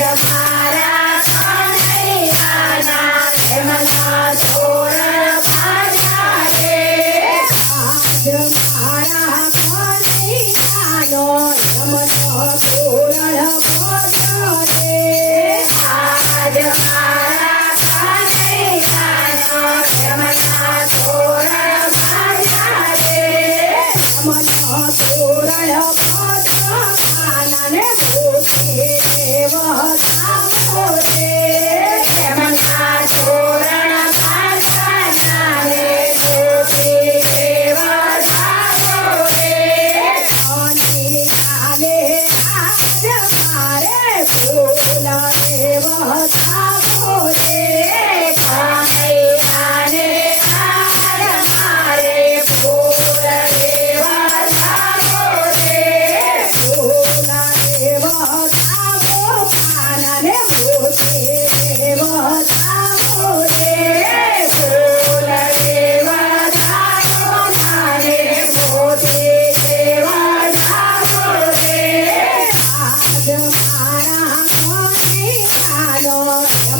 your.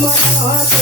my heart.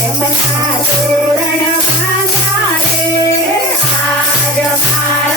એમના તોરણ પાસા રે આગમાં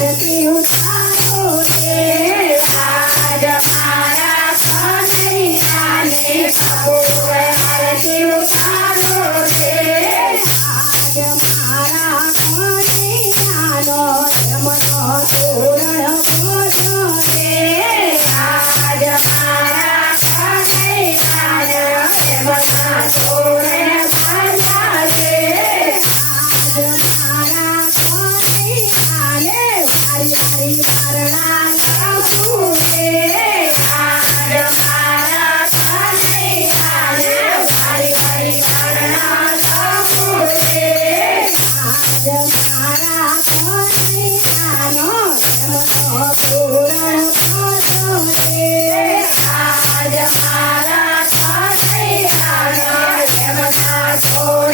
આરતી ઉતારો દેવ આજ મારા સની ચાલે પ્રભુ આરતી ઉતારો દેવ આજ મારા સની ચાલો જમનો પૂરણ પૂજો દેવ આજ મારા સની ચાલે જમનો પૂરણ Oh.